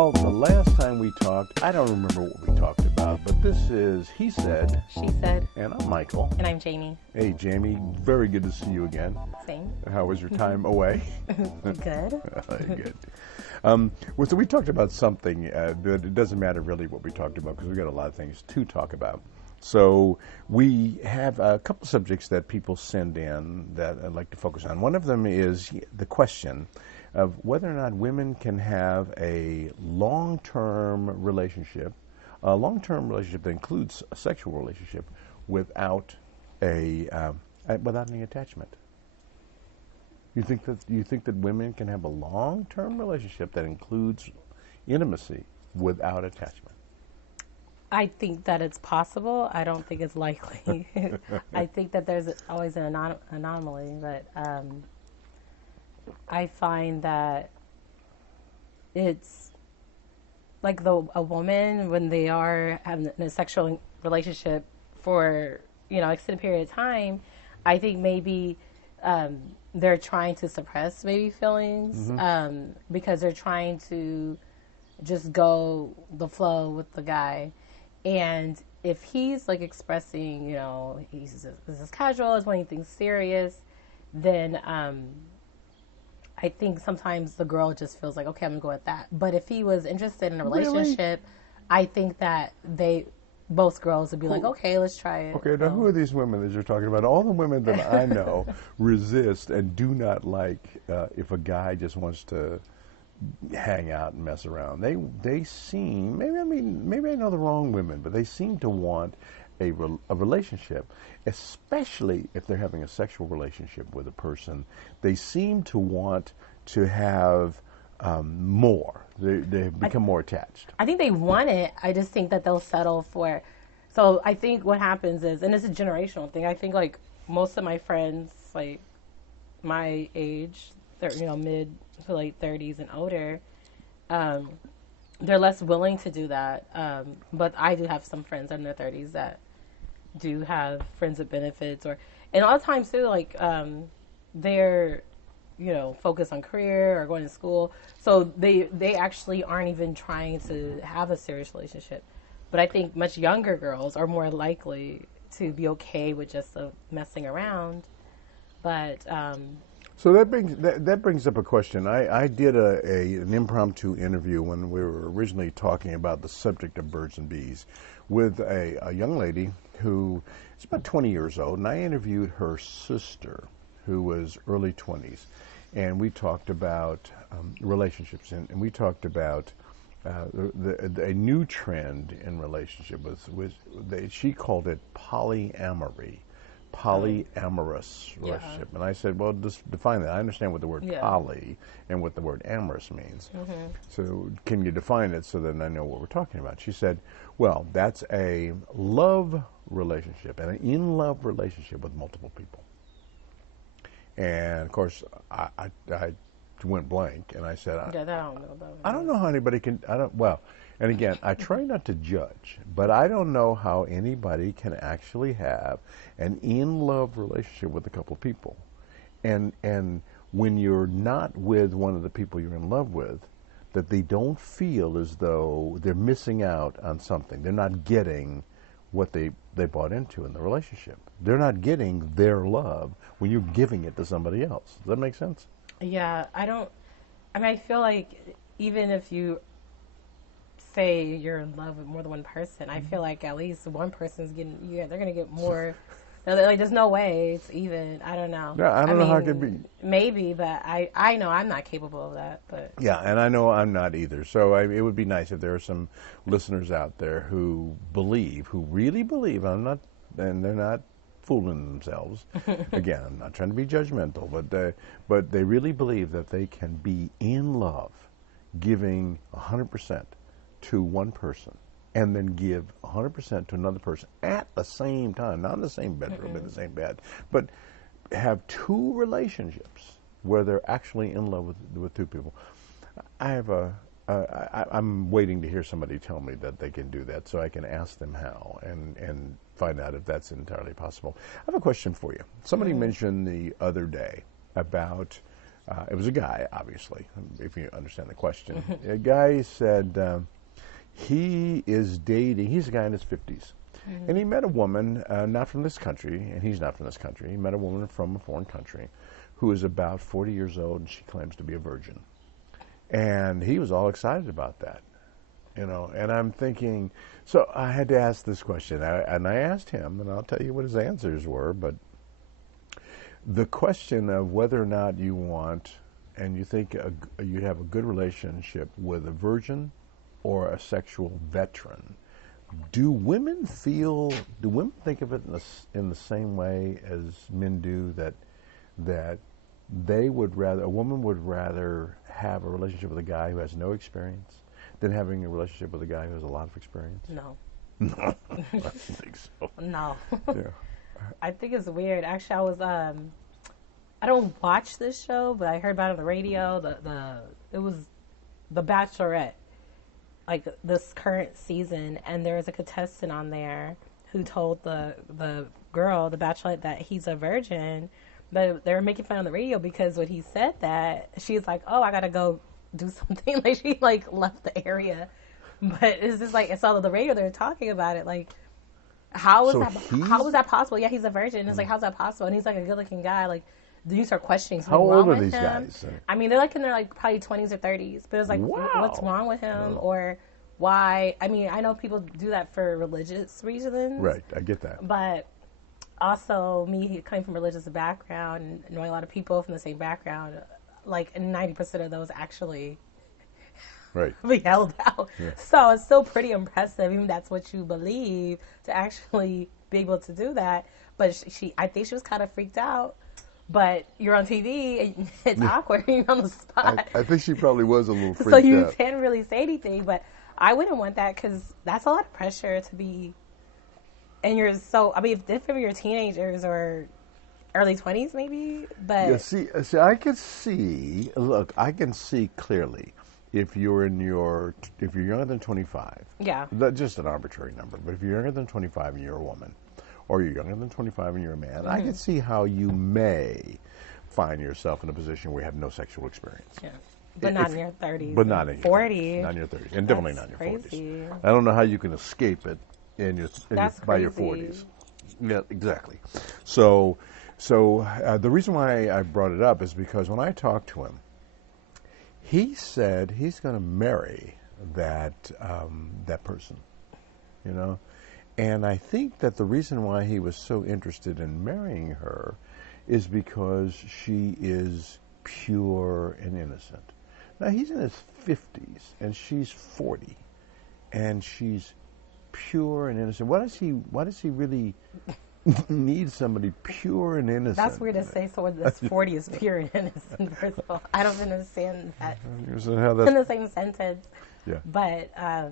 Well, the last time we talked, I don't remember what we talked about, but this is He Said. She Said. And I'm Michael. And I'm Jamie. Hey, Jamie. Very good to see you again. Same. How was your time away? Good. Good. So we talked about something, but it doesn't matter really what we talked about because we've got a lot of things to talk about. So we have a couple subjects that people send in that I'd like to focus on. One of them is the question of whether or not women can have a long-term relationship that includes a sexual relationship without without any attachment. You think that women can have a long-term relationship that includes intimacy without attachment? I think that it's possible. I don't think it's likely. I think that there's always an anomaly, but I find that it's like a woman, when they are having a sexual relationship for, extended period of time, I think maybe they're trying to suppress maybe feelings, because they're trying to just go the flow with the guy. And if he's like expressing, this is casual, is wanting things serious, then I think sometimes the girl just feels like, okay, I'm gonna go at that. But if he was interested in a relationship, really? I think that both girls would be like, okay, let's try it. Okay, now who are these women that you're talking about? All the women that I know resist and do not like if a guy just wants to hang out and mess around. They seem, maybe I know the wrong women, but they seem to want a relationship, especially if they're having a sexual relationship with a person. They seem to want to have more. They become more attached. I think they want it. I just think that they'll settle for. So I think what happens is, and it's a generational thing. I think like most of my friends, like my age, they're mid to late 30s and older, they're less willing to do that. But I do have some friends in their 30s that do have friends with benefits, and a lot of times too, like they're focused on career or going to school, so they actually aren't even trying to have a serious relationship. But I think much younger girls are more likely to be okay with just messing around. But so that brings up a question. I did an impromptu interview when we were originally talking about the subject of birds and bees with a young lady who is about 20 years old, and I interviewed her sister, who was early 20s, and we talked about relationships, and we talked about a new trend in relationship she called it polyamorous relationship. And I said, well, just define that. I understand what the word poly and what the word amorous means. So can you define it so that I know what we're talking about? She said, well, that's a love relationship, and an in-love relationship with multiple people. And, of course, I went blank, and I said, I don't know how anybody can, and again, I try not to judge, but I don't know how anybody can actually have an in-love relationship with a couple of people. And when you're not with one of the people you're in love with, that they don't feel as though they're missing out on something. They're not getting what they bought into in the relationship. They're not getting their love when you're giving it to somebody else. Does that make sense? Yeah, I feel like even if you say you're in love with more than one person, I feel like at least one person's they're going to get more. Like, there's no way it's even. I don't know. Yeah, I don't know how it could be. Maybe, but I know I'm not capable of that. But yeah, and I know I'm not either. So it would be nice if there are some listeners out there who really believe. And they're not fooling themselves. Again, I'm not trying to be judgmental, but they really believe that they can be in love, giving 100% to one person, and then give 100% to another person at the same time, not in the same bedroom, in the same bed, but have two relationships where they're actually in love with two people. I'm waiting to hear somebody tell me that they can do that, so I can ask them how and find out if that's entirely possible. I have a question for you. Somebody mentioned the other day about It was a guy, obviously, if you understand the question. A guy said he is dating, he's a guy in his 50s. And he met a woman, not from this country, and he's not from this country. He met a woman from a foreign country who is about 40 years old, and she claims to be a virgin. And he was all excited about that, you know. And I'm thinking, so I had to ask this question, and I asked him, and I'll tell you what his answers were, but the question of whether or not you want, and you think you'd have a good relationship with a virgin or a sexual veteran, do women think of it in the same way as men do, that they would rather, a woman would rather have a relationship with a guy who has no experience than having a relationship with a guy who has a lot of experience? No. No, I don't think so. No. Yeah. I think it's weird. Actually, I don't watch this show, but I heard about it on the radio. It was The Bachelorette, like this current season, and there was a contestant on there who told the girl, the Bachelorette, that he's a virgin. But they were making fun on the radio because when he said that, she's like, "Oh, I gotta go do something." Like she left the area. But it's just it's all on the radio. They're talking about it. Like, how is that possible? Yeah, he's a virgin. It's like, how's that possible? And he's like a good-looking guy. Like, do you start questioning something wrong with him? How old are these guys? I mean, they're in their probably 20s or 30s. But it's like, what's wrong with him? Or why? I mean, I know people do that for religious reasons. Right, I get that. But also, me coming from a religious background and knowing a lot of people from the same background, 90% of those actually be held out. Yeah. So it's still pretty impressive, even if that's what you believe, to actually be able to do that. But I think she was kind of freaked out. But you're on TV, and it's awkward, you're on the spot. I think she probably was a little freaked out. So you can't really say anything, but I wouldn't want that because that's a lot of pressure to be. And if you're teenagers or early 20s maybe, but... Yeah, see, I can see clearly if you're younger than 25. Yeah. That's just an arbitrary number, but if you're younger than 25 and you're a woman, or you're younger than 25 and you're a man, I can see how you may find yourself in a position where you have no sexual experience. Yeah. But not in your 30s. But not in your 40s. Not in your 30s. And definitely not in your crazy. 40s. I don't know how you can escape it by your 40s. Yeah, exactly. So the reason why I brought it up is because when I talked to him, he said he's going to marry that person, you know. And I think that the reason why he was so interested in marrying her is because she is pure and innocent. Now, he's in his 50s, and she's 40, and she's pure and innocent. Why does he really need somebody pure and innocent? That's weird to say someone that's 40 is pure and innocent, first of all. I don't understand that in the same sentence. Yeah. But, I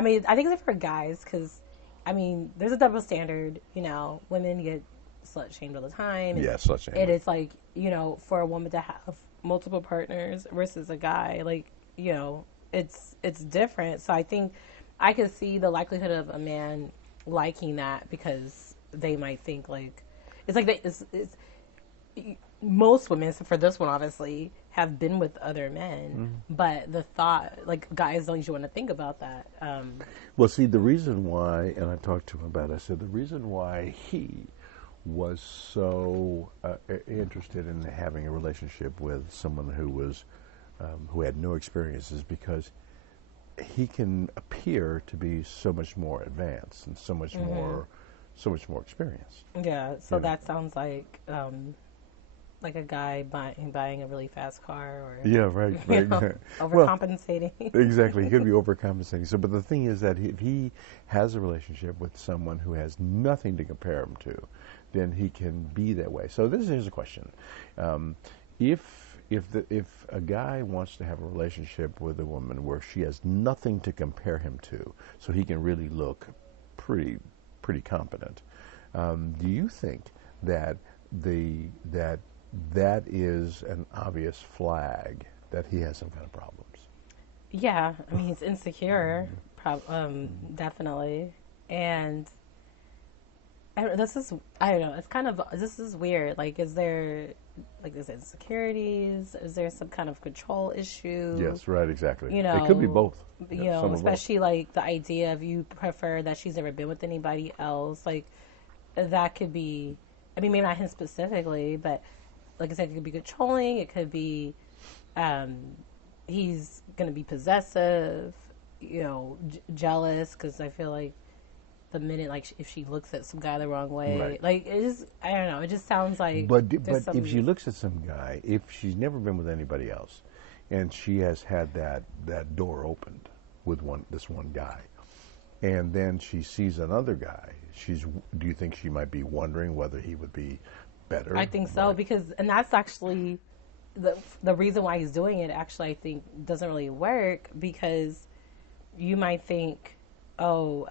mean, I think it's for guys, because, I mean, there's a double standard, you know, women get slut-shamed all the time. Yeah, slut-shamed. And it's like, you know, for a woman to have multiple partners versus a guy, like, you know, it's different. So I think I could see the likelihood of a man liking that because they might think most women, for this one obviously, have been with other men, but the thought, guys don't usually want to think about that. Well, see, the reason why, and I talked to him about it, I said the reason why he was so interested in having a relationship with someone who had no experience is because he can appear to be so much more advanced and so much more experienced. Yeah, so that sounds like a guy buying a really fast car, or right. Overcompensating. Well, exactly, he could be overcompensating. So, but the thing is that if he has a relationship with someone who has nothing to compare him to, then he can be that way. So here's a question: if a guy wants to have a relationship with a woman where she has nothing to compare him to, so he can really look pretty competent, do you think that that is an obvious flag that he has some kind of problems? Yeah, I mean, he's insecure, definitely, and this is weird. Like, is there like, is it insecurities? Is there some kind of control issue? Yes, right, exactly. You know, it could be both. You know, especially like the idea of you prefer that she's never been with anybody else. Like, that could be, I mean, maybe not him specifically, but like I said, it could be controlling. It could be he's going to be possessive, you know, jealous, because I feel like the minute, like, if she looks at some guy the wrong way, right. like, it just, I don't know, it just sounds like. But if she looks at some guy, if she's never been with anybody else, and she has had that door opened with this one guy, and then she sees another guy, do you think she might be wondering whether he would be better? I think so, because, and that's actually the reason why he's doing it, actually, I think doesn't really work, because you might think, oh,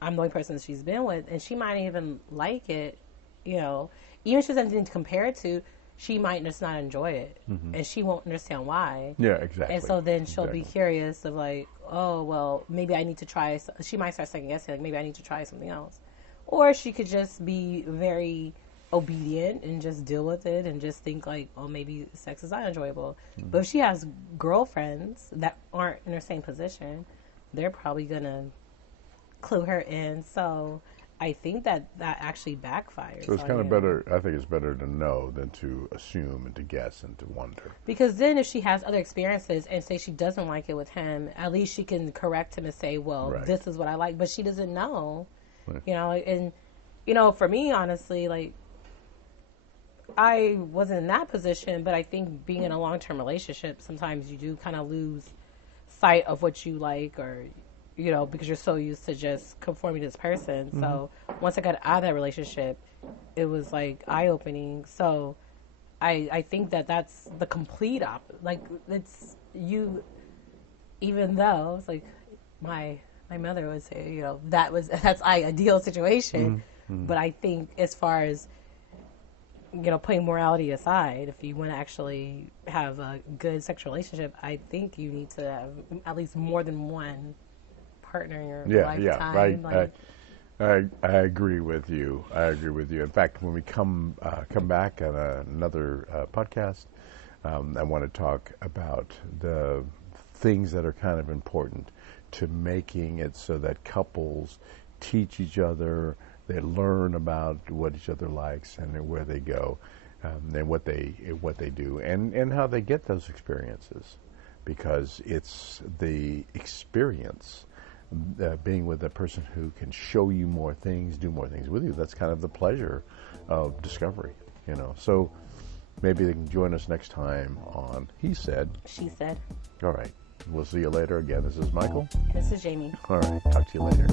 I'm the only person that she's been with, and she might even like it, you know. Even if she has anything to compare it to, she might just not enjoy it, and she won't understand why. Yeah, exactly. And so then she'll be curious of like, oh, well, maybe I need to try. She might start second guessing, like, maybe I need to try something else. Or she could just be very obedient and just deal with it and just think like, oh, maybe sex is not enjoyable. But if she has girlfriends that aren't in her same position, they're probably going to clue her in. So I think that actually backfires. So it's kind of better, I think it's better to know than to assume and to guess and to wonder. Because then if she has other experiences and say she doesn't like it with him, at least she can correct him and say, well, this is what I like. But she doesn't know, you know. And, you know, for me, honestly, like, I wasn't in that position, but I think being in a long-term relationship, sometimes you do kind of lose sight of what you like, or, you know, because you're so used to just conforming to this person. So once I got out of that relationship, it was like eye-opening. So I think that's the complete opposite. Like, it's you, even though it's like my mother would say, you know, that's ideal situation. But I think as far as, you know, putting morality aside, if you want to actually have a good sexual relationship, I think you need to have at least more than one partner in your lifetime. I agree with you. In fact, when we come back on another podcast, I want to talk about the things that are kind of important to making it so that couples teach each other. They learn about what each other likes and where they go, and what they do, and how they get those experiences, because it's the experience, being with a person who can show you more things, do more things with you. That's kind of the pleasure of discovery, you know. So maybe they can join us next time on He Said, She Said. All right. We'll see you later. Again, this is Michael. This is Jamie. All right. Talk to you later.